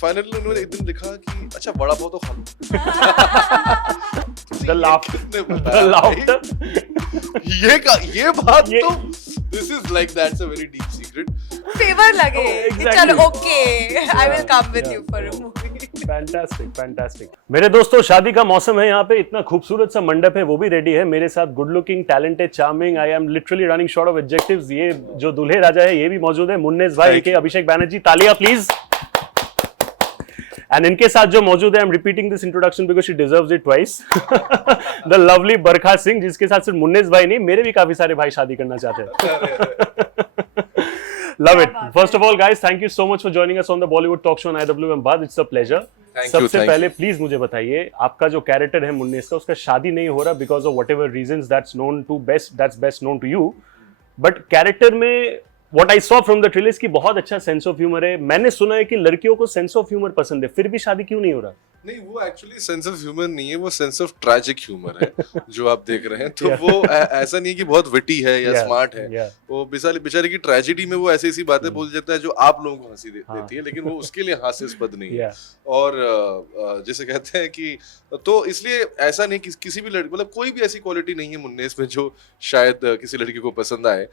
Finally उन्होंने एक दिन लिखा कि अच्छा बड़ा पाव तो खा लो। The laughter. ये बात तो this is like that's a very deep secret. Favour लगे कि exactly. चलो okay I will come with you for a movie. Fantastic. मेरे दोस्तों शादी का मौसम है यहाँ पे, इतना खूबसूरत सा मंडप है, वो भी रेडी है। मेरे साथ good looking, talented, charming, I am literally running short of adjectives, ये जो दूल्हे राजा है ये भी मौजूद है, मुन्नेस भाई के अभिषेक बैनर्जी, तालियां प्लीज। एंड इनके साथ जो मौजूद है, I am repeating this introduction because she deserves it twice, the lovely Barkha Singh, जिसके साथ सिर्फ मुन्नेस भाई नहीं, मेरे भी काफी सारे भाई शादी करना चाहते हैं। Love it. First of all, guys, thank you so much for joining us on the Bollywood Talk Show on IWM Baad. It's a pleasure. सबसे पहले प्लीज मुझे बताइए, आपका जो कैरेक्टर है मुन्नेस का, उसका शादी नहीं हो रहा because of whatever reasons that's best known to you, but character में what I saw from the trailers की बहुत अच्छा सेंस ऑफ ह्यूमर है। मैंने सुना है कि लड़कियों को सेंस ऑफ ह्यूमर पसंद है, फिर भी शादी क्यों नहीं हो रहा? नहीं, वो एक्चुअली सेंस ऑफ ह्यूमर नहीं है, वो सेंस ऑफ ट्रैजिक ह्यूमर है जो आप देख रहे हैं। तो वो ऐसा नहीं है कि बहुत विटी है या स्मार्ट है, वो बेचारे की ट्रेजेडी में वो ऐसी ऐसी बातें बोल जाता है जो आप लोगों को हंसी देती है, लेकिन वो उसके लिए हास्यास्पद नहीं है। और जैसे कहते हैं कि तो इसलिए ऐसा नहीं कि किसी भी लड़की, मतलब कोई भी ऐसी क्वालिटी नहीं है मुन्नेस में जो शायद किसी लड़की को पसंद आए,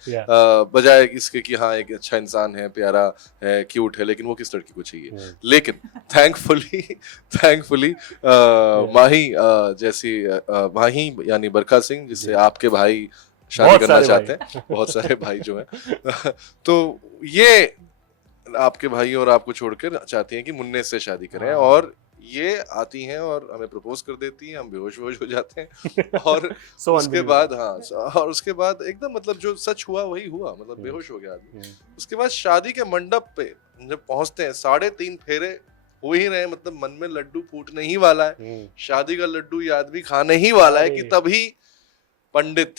बजाय इसके कि हाँ एक अच्छा इंसान है, प्यारा है, क्यूट है, लेकिन वो किस लड़की को चाहिए। लेकिन थैंकफुली माही जैसी माही यानी बरखा सिंह, जिससे आपके भाई शादी करना चाहते हैं, बहुत सारे भाई जो हैं, तो ये आपके भाई और आपको छोड़कर चाहती हैं कि मुन्नेस से शादी करें, और ये आती हैं और हमें प्रपोज कर देती हैं, हम बेहोश हो जाते हैं, और उसके बाद और उसके बाद एकदम मतलब जो सच हुआ वही हुआ, मतलब बेहोश हो गया आदमी। उसके बाद शादी के मंडप पे जब पहुंचते हैं, 3.5 फेरे हो ही रहे, मतलब मन में लड्डू फूटने ही वाला है, शादी का लड्डू ये आदमी खाने ही वाला है, कि तभी पंडित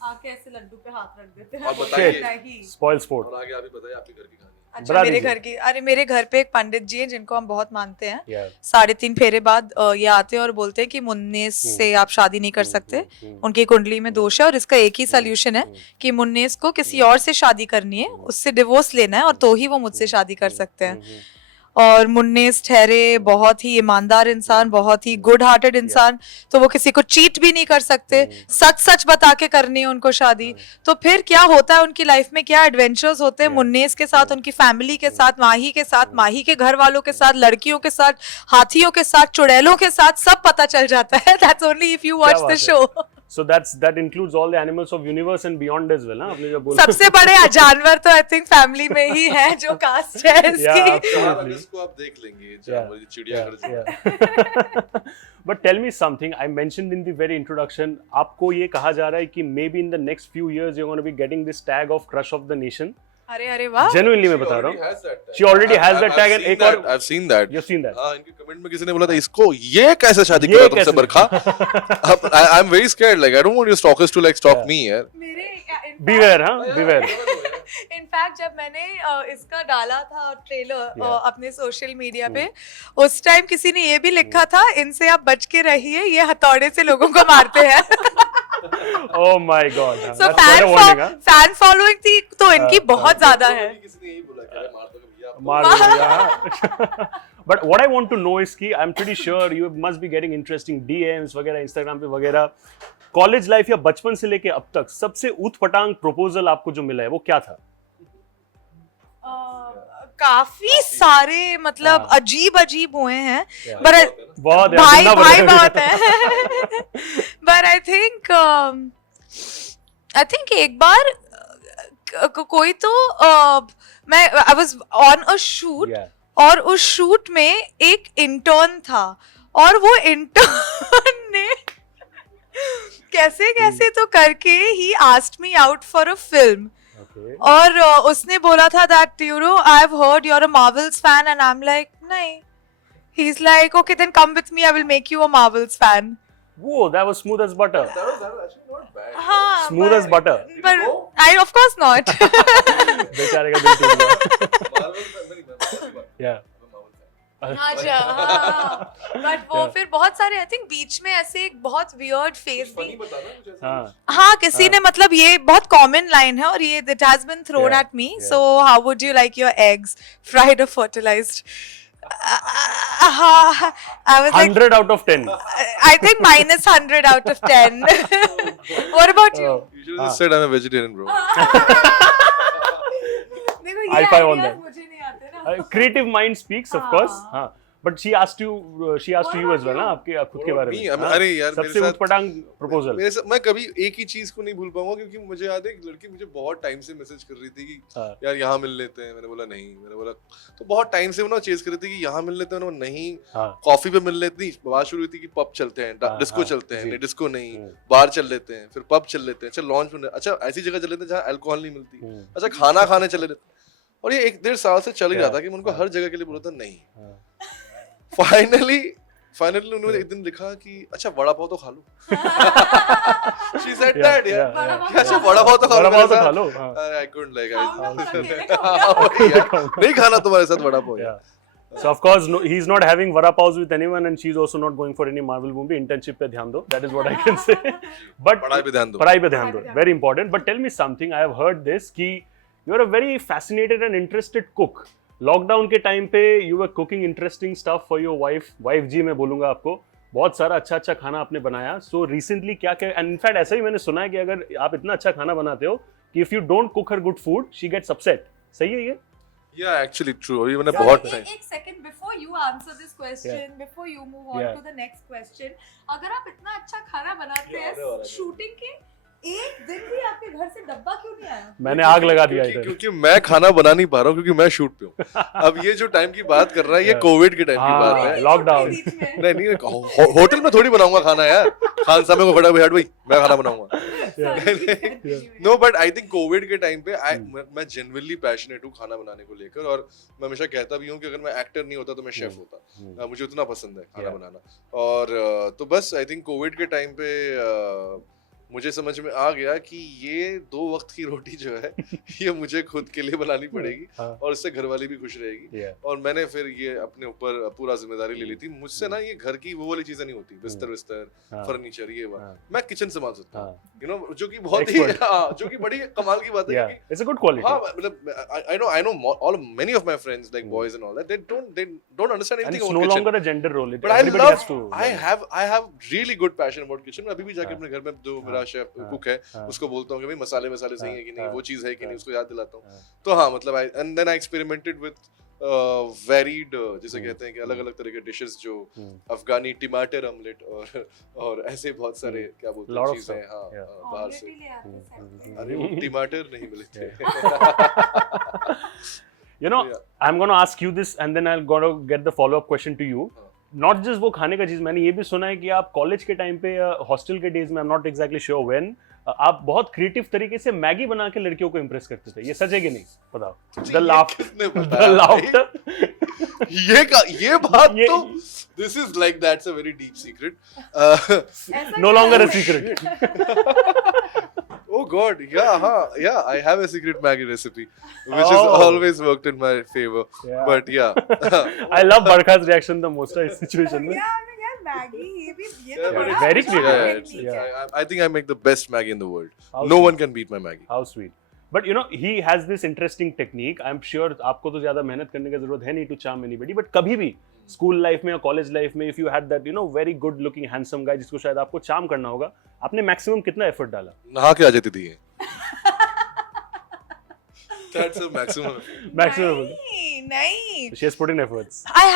आके ऐसे लड्डू पे हाथ रख देते हैं। और बताइए स्पॉइल स्पोर्ट। और आगे आप ही बताइए आपके घर की कहानी। अच्छा, मेरे घर पे एक पंडित जी हैं जिनको हम बहुत मानते हैं। 3.5 फेरे बाद ये आते हैं और बोलते हैं कि मुन्नेस से आप शादी नहीं कर सकते, उनकी कुंडली में दोष है, और इसका एक ही सोल्यूशन है कि मुन्नेस को किसी और से शादी करनी है, उससे डिवोर्स लेना है, और तो ही वो मुझसे शादी कर सकते हैं। और मुन्नेस ठहरे बहुत ही ईमानदार इंसान, बहुत ही गुड हार्टेड इंसान, तो वो किसी को चीट भी नहीं कर सकते, सच बता के करनी है उनको शादी। तो फिर क्या होता है उनकी लाइफ में, क्या एडवेंचर्स होते हैं मुन्नेस के साथ, उनकी फैमिली के साथ, माही के साथ, माही के घर वालों के साथ, लड़कियों के साथ, हाथियों के साथ, चुड़ैलों के साथ, सब पता चल जाता है। That's only if you watch the show. So that includes all the animals of universe and beyond as well, ना? आपने जो बोला सबसे बड़े जानवर तो आई थिंक फैमिली में ही है, जो कास्ट है इसकी। इसको आप देख लेंगे, चिड़ियाघर। But tell me something. I mentioned in the very introduction, आपको ये कहा जा रहा है कि maybe in the next few years you're going to be getting this tag of crush of the nation. अरे वाह, genuinely मैं बता रहा हूँ, she already has that tag, and एक और I've seen that. You've seen that. हाँ, इनके कमेंट में किसी ने बोला था इसको ये कैसे शादी करा तुमसे बरखा। I'm very scared, like I don't want your stalkers to like stalk me, यार। beware, हाँ, beware. इनफैक्ट जब मैंने इसका डाला था ट्रेलर अपने सोशल मीडिया पे, उस टाइम किसी ने ये भी लिखा था, इनसे आप बच के रहिए, ये हथौड़े से लोगों को मारते हैं। Oh my God. So fan following थी तो इनकी बहुत ज्यादा है। किसी ने यही बोला कि अरे मार दो भैया। But what I want to know is कि I'm pretty sure you must be getting interesting DMs वगैरह Instagram पे वगैरह। कॉलेज लाइफ या बचपन से लेके अब तक सबसे ऊट-पटांग प्रपोजल आपको जो मिला है वो क्या था? काफी सारे, मतलब अजीब हुए हैं, बहुत भाई बहुत है। But I think एक बार कोई तो मैं I was on a shoot, और उस शूट में एक इंटर्न था, और वो इंटर्न ने कैसे तो करके ही asked me out for a film. और उसने बोला था that you know I've heard you're a Marvels fan, and I'm like नहीं. He's like okay then come with me, I will make you a Marvels fan. Whoa, that was smooth as butter. That was actually not bad. हाँ, smooth as butter. But I of course not. बेचारे का दिल टूट गया। Yeah. अच्छा, but वो फिर बहुत सारे आई थिंक बीच में ऐसे एक बहुत वियर्ड फेज भी, हाँ किसी ने, मतलब ये बहुत कॉमन लाइन है, और ये it has been thrown at me, so how would you like your eggs, fried और fertilized? I was like, 100 out of 10. I think minus 100 out of 10. What about you? You should have just said I'm a vegetarian, bro. देखो ये High five on ideas that. मुझे नहीं आते ना. Creative mind speaks, of course. हाँ. But she asked you as well ना आपके खुद के बारे में. हाँ. अरे यार मेरे सबसे साथ उटपटांग प्रपोजल. मेरे साथ मैं कभी एक ही चीज को नहीं भूल पाऊंगा क्योंकि मुझे याद है एक लड़की मुझे बहुत टाइम से मैसेज कर रही थी कि यार यहाँ मिल लेते हैं. मैंने बोला नहीं. मैंने बोला तो बहुत टाइम से वो ना चेज कर रही थी कि यहाँ मिल लेते हैं. नहीं कॉफी पे मिल लेती. बात शुरू हुई थी कि पब चलते हैं, डिस्को चलते हैं. नहीं डिस्को नहीं, बार चल लेते हैं, फिर पब चल लेते हैं. अच्छा लॉन्च में, अच्छा ऐसी जगह चल लेते हैं जहाँ अल्कोहल नहीं मिलती. अच्छा खाना खाने चले लेते. और ये 1-1.5 साल से चल ही रहा था कि मैं उनको हर जगह के लिए बोला था नहीं. फाइनली उन्होंने एक दिन लिखा कि अच्छा वड़ा पाव तो खा लो. She said that, yeah. अच्छा वड़ा पाव तो खा लो. I couldn't like नहीं खाना तुम्हारे साथ vada pav. So of course no, he's not having vada paws with anyone and she's also not going for any Marvel movie. Internship पे ध्यान दो. That is what I can say. But पढ़ाई पे ध्यान दो. Very important. But tell me something. I have heard this कि you are a very fascinated and interested cook. Lockdown के time पे you were cooking interesting stuff for your wife ji मैं बोलूंगा आपको. बहुत सारा अच्छा खाना आपने बनाया. सो रिसेंटली क्या एंड इनफैक्ट ऐसा ही मैंने सुना है कि अगर आप इतना अच्छा खाना बनाते हो कि if you don't cook her good food she gets upset. सही है ये? Yeah, actually true. ये मैंने बहुत टाइम. एक second before you answer this question, before you move on to the next question, अगर आप इतना अच्छा खाना बनाते हैं शूटिंग के एक दिन भी आपके घर से डब्बा क्यों नहीं आया? मैंने आग लगा दिया इधर. क्योंकि मैं खाना बना नहीं पा रहा हूँ क्योंकि मैं शूट पे हूँ. अब ये जो टाइम की बात कर रहा है ये कोविड के टाइम की बात है. लॉकडाउन. नहीं होटल में थोड़ी बनाऊंगा खाना यार. खान साहब को फटाफट हट भाई मैं खाना बनाऊंगा. No but I think covid के टाइम पे मैं जेन्युइनली पैशनेट हूँ खाना बनाने को लेकर. और मैं हमेशा कहता भी हूँ कि अगर मैं एक्टर नहीं होता तो मैं शेफ होता. मुझे उतना पसंद है खाना बनाना. और तो बस आई थिंक कोविड के टाइम पे मुझे समझ में आ गया कि ये 2 वक्त की रोटी जो है ये मुझे खुद के लिए बनानी पड़ेगी और इससे घरवाली भी खुश रहेगी. और मैंने फिर ये अपने ऊपर पूरा जिम्मेदारी ले ली थी. मुझसे ना ये घर की वो वाली चीजें नहीं होती. बिस्तर फर्नीचर ये मैं किचन संभाल सकता हूँ. यू नो जो कि बहुत ही जो कि बड़ी कमाल की बात है. It's a good quality. हां मतलब I know all many of my friends like boys and all that they don't understand anything about kitchen. No longer a gender role. But I have really good passion about kitchen. अभी भी जाके अपने घर में जो मेरा chef cook है उसको बोलता हूँ कि भाई मसाले सही है कि नहीं, वो चीज है कि नहीं, उसको याद दिलाता हूँ. तो हाँ मतलब and then I experimented with varied जिसे कहते हैं कि अलग अलग तरह के डिशेस जो अफगानी टमाटर ऑमलेट और ऐसे बहुत सारे क्या बोलते हैं चीजें. हाँ बाहर से. अरे वो टमाटर नहीं मिले थे. You know, I'm going to ask you this and then I'm going to get the follow-up question to you. Not just वो खाने का चीज. मैंने ये भी सुना है कि आप कॉलेज के टाइम पे हॉस्टल के डेज में, I am not exactly sure when, आप बहुत क्रिएटिव तरीके से मैगी बना के लड़कियों को इंप्रेस करते थे. ये सच है कि नहीं? बताओ. The laughter. ये बात तो this is like that's a very deep secret. No longer a secret. Oh God, yeah, I have a secret Maggi recipe, which has always worked in my favor. But yeah, I love Barkha's reaction the most in situation में. Maggi, ये भी very clear. I think I make the best Maggi in the world. No one can beat my Maggi. How sweet. But you know, he has this interesting technique. I'm sure आपको तो ज्यादा मेहनत करने की जरूरत है नहीं to charm anybody. But कभी भी स्कूल लाइफ में या कॉलेज लाइफ में, if you had that, you know, very good looking handsome guy जिसको शायद आपको चार्म करना होगा, आपने मैक्सिमम कितना एफर्ट डाला? नहा के आ जाती थी. That's a maximum. नहीं. She has put in efforts. I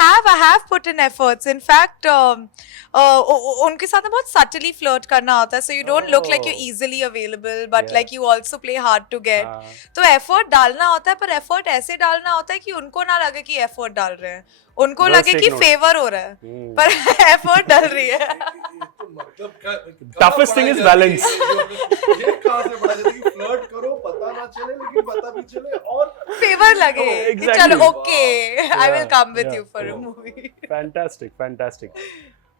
have put in efforts. In fact, उनके साथ बहुत subtly flirt करना होता है. So you don't look like you're easily available, but like you also play hard to get. तो effort डालना होता है, पर effort ऐसे डालना होता है कि उनको ना लगे कि effort डाल रहे हैं. उनको लगे कि favor हो रहा है, पर effort डल रही है. Toughest thing is balance. ये कहाँ से पता चलता है कि फ्लर्ट करो, पता ना चले लेकिन पता भी चले और favor लगे कि चलो okay, I will come with you for a movie. Fantastic.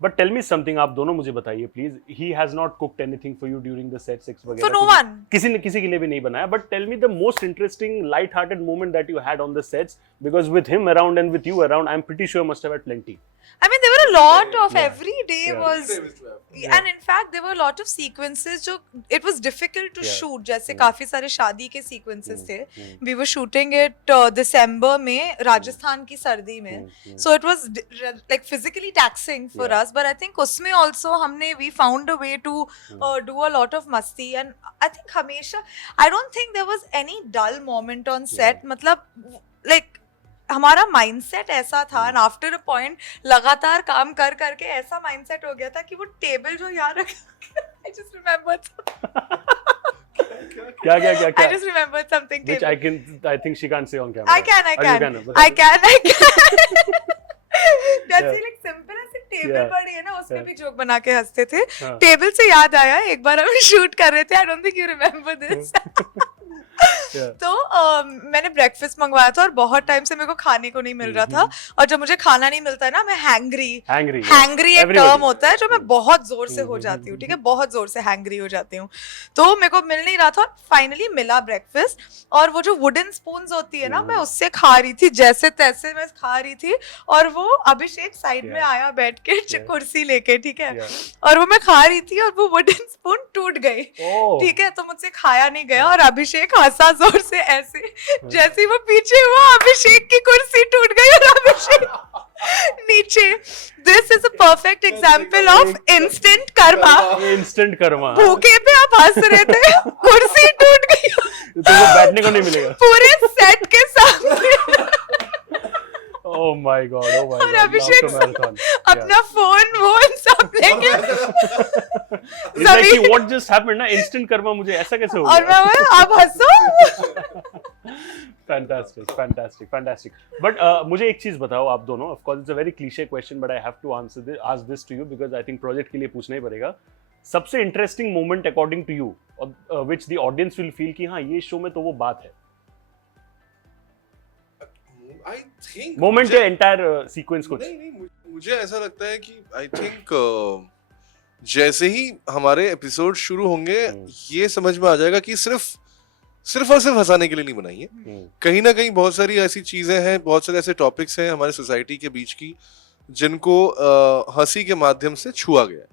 But tell me something, आप दोनों मुझे बताइए please. He has not cooked anything for you during the sets वगैरह. For no one. किसी के लिए भी नहीं बनाया. But tell me the most interesting, light-hearted moment that you had on the sets, because with him around and with you around, I'm pretty sure must have had plenty. I mean, there were a lot of Yeah. every day Yeah. was, and in fact there were a lot of sequences जो it was difficult to Yeah. shoot, जैसे Hmm. काफी सारे शादी के sequences थे. Hmm. We were shooting it December में राजस्थान की सर्दी में. So it was like physically taxing for Yeah. us, but I think उसमें also हमने we found a way to do a lot of मस्ती, and I think हमेशा I don't think there was any dull moment on set. मतलब like हमारा mindset ऐसा था, and after a point लगातार काम कर करके ऐसा माइंडसेट हो गया था कि वो टेबल जो यहाँ रखा, आई जस्ट रिमेंबर क्या क्या क्या I just remembered something. which I think she can't say on camera. I can. Oh, you can. जैसे like simple ऐसे टेबल Yeah. पड़ी है ना, उस पे Yeah. भी जोक बना के हंसते थे. हाँ. टेबल से याद आया, एक बार हम शूट कर रहे थे, I don't think you remember this. Yeah. तो मैंने ब्रेकफास्ट मंगवाया था और बहुत टाइम से मेरे को खाने को नहीं मिल रहा था, और जब मुझे खाना नहीं मिलता है ना, मैं हैंग्री Hangry, yeah. हैंग्री एक Everybody. टर्म होता है जो मैं बहुत जोर से हो जाती हूँ, ठीक है, बहुत जोर से हैंग्री हो जाती हूँ. तो मेरे को मिल नहीं रहा था, फाइनली मिला ब्रेकफास्ट, और वो जो वुडन स्पून्स होती है ना, मैं उससे खा रही थी, जैसे तैसे मैं खा रही थी, और वो अभिषेक साइड में Yeah. आया बैठ के Yeah. कुर्सी लेके, ठीक है, Yeah. और वो मैं खा रही थी और वो वुडन स्पून टूट गई. Oh. ठीक है, तो मुझसे खाया नहीं गया, और अभिषेक हंसा जोर से ऐसे, जैसे ही वो पीछे हुआ, अभिषेक की कुर्सी टूट गई और अभिषेक नीचे. This is a perfect example of instant Karma. Instant karma. भूखे पे आप हंस रहे थे, कुर्सी टूट गई तो वो बैठने को नहीं मिलेगा. पूरे सेट के सामने. Oh my God. Oh my और God. अभिषेक After marathon. अपना फोन वोन सब लेके, It's like कि what just happened ना, instant karma मुझे ऐसा कैसे हो और गया? मैं बोला, आप हंसो. Fantastic. But मुझे एक चीज बताओ आप दोनों. Of course, it's a very cliche question, but I have to ask this to you because I think project के लिए पूछना ही पड़ेगा. सबसे interesting moment according to you, which the audience will feel कि हाँ ये शो में तो वो बात है. I think Moment या entire sequence कुछ. नहीं, मुझे ऐसा लगता है कि आई थिंक जैसे ही हमारे एपिसोड शुरू होंगे, ये समझ में आ जाएगा कि सिर्फ और सिर्फ हंसाने के लिए नहीं बनाई है. कहीं ना कहीं बहुत सारी ऐसी चीजें हैं, बहुत सारे ऐसे टॉपिक्स हैं हमारे सोसाइटी के बीच की, जिनको हंसी के माध्यम से छुआ गया है.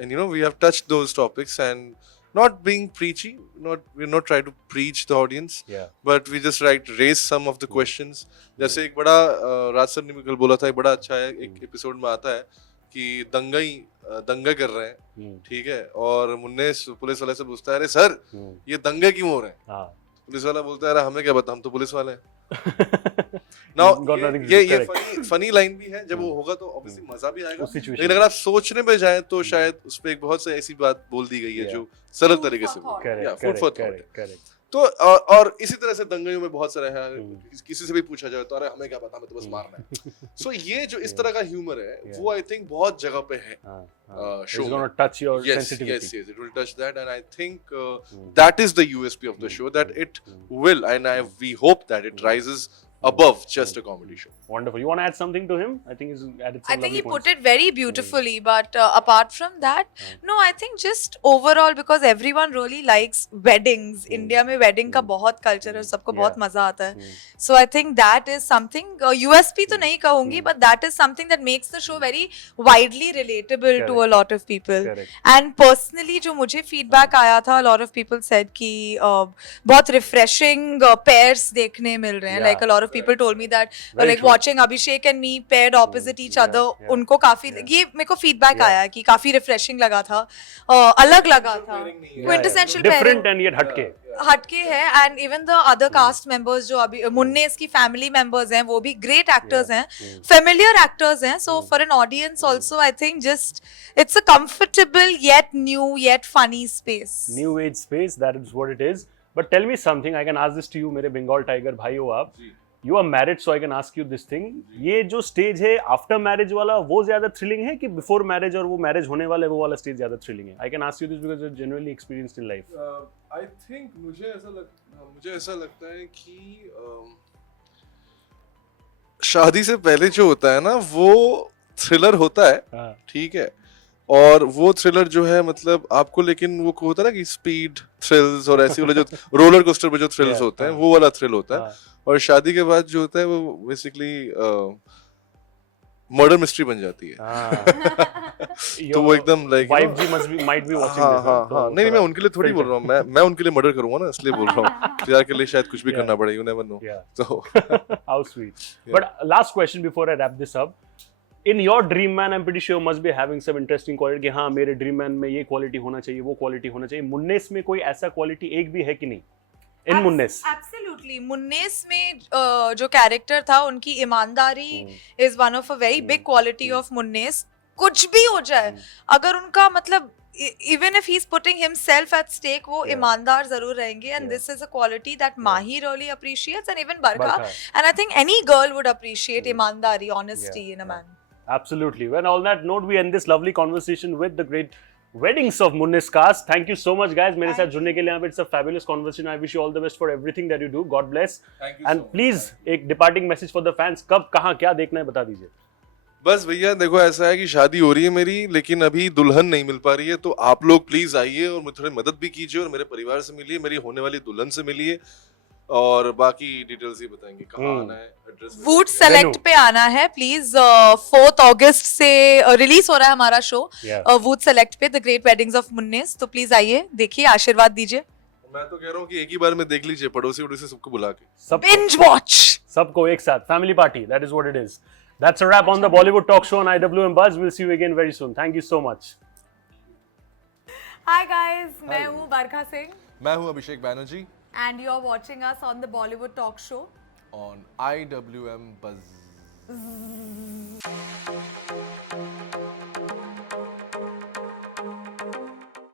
And you know we have touched those topics, and not being preachy, we're not trying to preach the audience, Yeah. but we just raise some of the questions. जैसे एक बड़ा राज सर ने भी कल बोला था, एक बड़ा अच्छा है, एक एपिसोड में आता है कि दंगा कर रहे हैं, ठीक है, और मुन्ने पुलिस वाले से पूछता है, अरे सर ये दंगे क्यों हो रहे हैं? हाँ. पुलिस वाला बोलता है, अरे हमें क्या पता, हम तो पुलिस वाले हैं. नाउ ये फनी लाइन भी है, जब वो होगा तो ऑब्वियसली मजा भी आएगा, लेकिन अगर आप सोचने पे जाएं तो शायद उस पे एक बहुत से ऐसी बात बोल दी गई है जो सरल तरीके से Correct. तो और इसी तरह से दंगइयों में बहुत सारे हैं, किसी से भी पूछा जाए तो अरे हमें क्या पता, हमें तो बस मारना है. सो ये जो इस तरह का ह्यूमर है, वो आई थिंक बहुत जगह पे है show. It's gonna touch your sensitivity. Yes, it will touch that, and I think that is the USP of the show, that it will, and we hope that it rises above just a comedy show. Wonderful. You want to add something to him? I think he's added some I think lovely he points. put it very beautifully, but apart from that, no, I think just overall, because everyone really likes weddings. India में wedding का बहुत culture है, सबको बहुत मजा आता है. So I think that is something, USP तो नहीं कहूँगी, but that is something that makes the show very widely relatable to a lot of people. Correct. And personally जो मुझे feedback आया था, a lot of people said कि बहुत refreshing pairs देखने मिल रहे हैं. Like a lot of people told me that like watching Abhishek and me paired opposite each other, उनको काफी ये मेरे को feedback आया कि काफी refreshing लगा था, अलग लगा था, quintessential pairing, different and yet हटके है. And even the other cast members जो अभी मुन्नेस की family members हैं, वो भी great actors हैं, familiar actors हैं. So for an audience also, I think just it's a comfortable yet new yet funny space. New age space, that is what it is. But tell me something, I can ask this to you, मेरे Bengal Tiger भाई हो आप. You are married, so I can ask you this thing. ये जो stage है after marriage वाला, वो ज्यादा थ्रिलिंग है कि बिफोर मैरिज और वो मैरिज होने वाला है वो वाला स्टेज ज्यादा थ्रिलिंग है? I can ask you this because you're genuinely experienced in life. I think मुझे ऐसा लगता है कि शादी से पहले जो होता है ना, वो थ्रिलर होता है, ठीक है, और वो थ्रिलर जो है मतलब आपको, लेकिन वो होता है ना कि स्पीड थ्रिल्स और ऐसे वाले जो रोलर कोस्टर पे जो थ्रिल्स होते हैं, वो वाला थ्रिल होता है. और शादी के बाद जो होता है वो बेसिकली मर्डर मिस्ट्री बन जाती है। तो वो एकदम like wife ji might be watching this, हाँ तो नहीं मैं उनके लिए थोड़ी बोल रहा हूँ, मैं उनके लिए मर्डर करूंगा ना, इसलिए बोल रहा हूँ। प्यार के लिए शायद कुछ भी करना पड़े, you never know। So how sweet। But last question before I wrap this up, in your dream man I'm pretty sure you must be having some interesting quality कि हाँ मेरे dream man में ये quality होना चाहिए, वो quality होना चाहिए। मुन्नेस में कोई ऐसा quality एक भी है कि नहीं? In मुन्नेस? Absolutely। मुन्नेस में जो कैरेक्टर था, उनकी ईमानदारी is one of a very big quality of मुन्नेस। कुछ भी हो जाए, अगर उनका मतलब even if he's putting himself at stake, वो ईमानदार जरूर रहेंगे, and this is a quality that Mahi really appreciates, and even Barkha, and I think any girl would appreciate ईमानदारी, honesty in a man। Absolutely। Well, on that note, we end this lovely conversation with the great weddings of Munnis cast. Thank you so much, guys, मेरे साथ जुड़ने के लिए। It's a fabulous conversation। I wish you all the best for everything that you do। God bless। Thank you and so please एक departing message for the fans, कब कहाँ क्या देखना है बता दीजिए। बस भैया देखो, ऐसा है कि शादी हो रही है मेरी, लेकिन अभी दुल्हन नहीं मिल पा रही है, तो आप लोग प्लीज आइए और मुझे थोड़ी मदद भी कीजिए और मेरे परिवार से मिलिए, मेरी होने वाली दुल्हन से मिलिए, और बाकी डिटेल्स ही बताएंगे कहाँ आना है, एड्रेस। वुड सेलेक्ट पे आना है प्लीज। 4 अगस्त से रिलीज हो रहा है हमारा शो वुड सेलेक्ट पे, द ग्रेट वेडिंग्स ऑफ मुन्नेस। तो प्लीज आइए, देखिए, आशीर्वाद दीजिए। मैं तो कह रहा हूँ कि एक ही बार में देख लीजिए, पड़ोसी उड़ोसी सबको बुला के। बिंज वॉच सबको एक साथ, family party, that is what it is। That's a wrap on the Bollywood Talk Show on IWM Buzz। We'll see you again very soon। Thank you so much। Hi guys, मैं हूँ बरखा सिंह मैं हूँ अभिषेक Banerjee and you're watching us on the Bollywood Talk Show on IWM Buzz।